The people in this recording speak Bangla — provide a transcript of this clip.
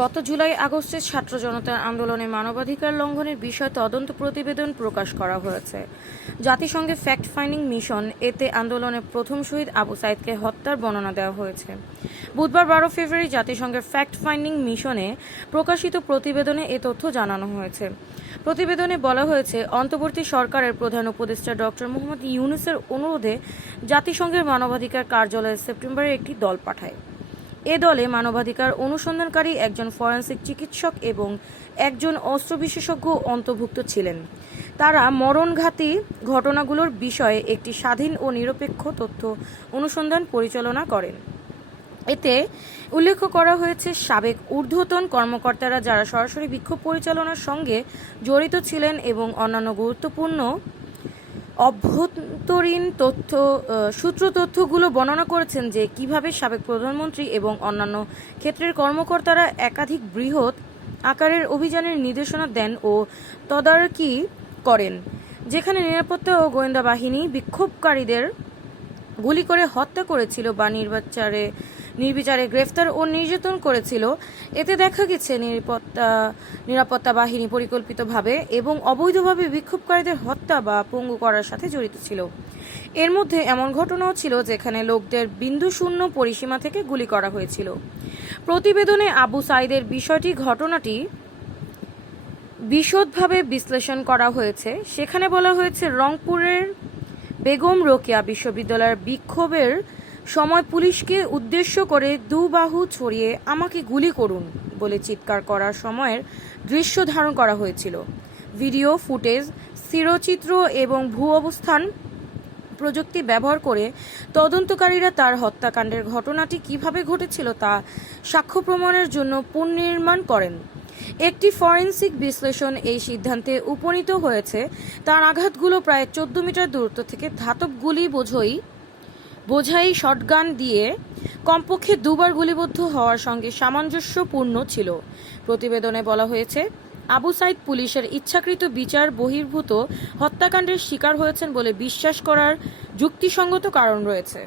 গত জুলাই আগস্টে ছাত্র জনতার আন্দোলনে মানবাধিকার লঙ্ঘনের বিষয়ে তদন্ত প্রতিবেদন প্রকাশ করা হয়েছে। জাতিসংঘের ফ্যাক্ট ফাইন্ডিং মিশন এতে আন্দোলনের প্রথম শহীদ আবু সাইদকে হত্যার বর্ণনা দেওয়া হয়েছে। বুধবার 12 ফেব্রুয়ারি জাতিসংঘের ফ্যাক্ট ফাইন্ডিং মিশনে প্রকাশিত প্রতিবেদনে এ তথ্য জানানো হয়েছে। প্রতিবেদনে বলা হয়েছে, অন্তর্বর্তী সরকারের প্রধান উপদেষ্টা ডক্টর মোহাম্মদ ইউনূসের অনুরোধে জাতিসংঘের মানবাধিকার কার্যালয় সেপ্টেম্বরে একটি দল পাঠায়। এ দলে মানবাধিকার অনুসন্ধানকারী, একজন ফরেনসিক চিকিৎসক এবং একজন অস্ত্র বিশেষজ্ঞ অন্তর্ভুক্ত ছিলেন। তারা মরণঘাতী ঘটনাগুলোর বিষয়ে একটি স্বাধীন ও নিরপেক্ষ তথ্য অনুসন্ধান পরিচালনা করেন। এতে উল্লেখ করা হয়েছে, সাবেক ঊর্ধ্বতন কর্মকর্তারা যারা সরাসরি বিক্ষোভ পরিচালনার সঙ্গে জড়িত ছিলেন এবং অন্যান্য গুরুত্বপূর্ণ অভ্যন্তরীণ তথ্যগুলো বর্ণনা করেছেন যে কিভাবে সাবেক প্রধানমন্ত্রী এবং অন্যান্য ক্ষেত্রের কর্মকর্তারা একাধিক বৃহৎ আকারের অভিযানের নির্দেশনা দেন ও তদারকি করেন, যেখানে নিরাপত্তা ও গোয়েন্দা বাহিনী বিক্ষোভকারীদের গুলি করে হত্যা করেছিল বা নির্বিচারে গ্রেফতার ও নির্যাতন করেছিল। এতে দেখা গেছে নিরাপত্তা বাহিনী পরিকল্পিতভাবে এবং অবৈধভাবে বিক্ষোভকারীদের হত্যা বা পঙ্গু করার সাথে জড়িত ছিল। এর মধ্যে এমন ঘটনাও ছিল যেখানে লোকদের বিন্দুশূন্য পরিসীমা থেকে গুলি করা হয়েছিল। প্রতিবেদনে আবু সাইদের ঘটনাটি বিশদভাবে বিশ্লেষণ করা হয়েছে। সেখানে বলা হয়েছে, রংপুরের বেগম রোকেয়া বিশ্ববিদ্যালয়ের বিক্ষোভের সময় পুলিশকে উদ্দেশ্য করে দুবাহু ছড়িয়ে "আমাকে গুলি করুন" বলে চিৎকার করার সময়ের দৃশ্য ধারণ করা হয়েছিল। ভিডিও ফুটেজ, স্থিরচিত্র এবং ভূ-অবস্থান প্রযুক্তি ব্যবহার করে তদন্তকারীরা তার হত্যাকাণ্ডের ঘটনাটি কিভাবে ঘটেছিল তা সাক্ষ্য প্রমাণের জন্য পুনর্নির্মাণ করেন। একটি ফরেনসিক বিশ্লেষণ এই সিদ্ধান্তে উপনীত হয়েছে, তার আঘাতগুলো প্রায় 14 মিটার দূরত্ব থেকে ধাতব গুলি বোঝাই শটগান দিয়ে কমপক্ষে দুবার গুলিবিদ্ধ হওয়ার সঙ্গে সামঞ্জস্যপূর্ণ ছিল। প্রতিবেদনে বলা হয়েছে, আবু সাইদ পুলিশের ইচ্ছাকৃত বিচার বহির্ভূত হত্যাকাণ্ডের শিকার হয়েছেন বলে বিশ্বাস করার যুক্তিসঙ্গত কারণ রয়েছে।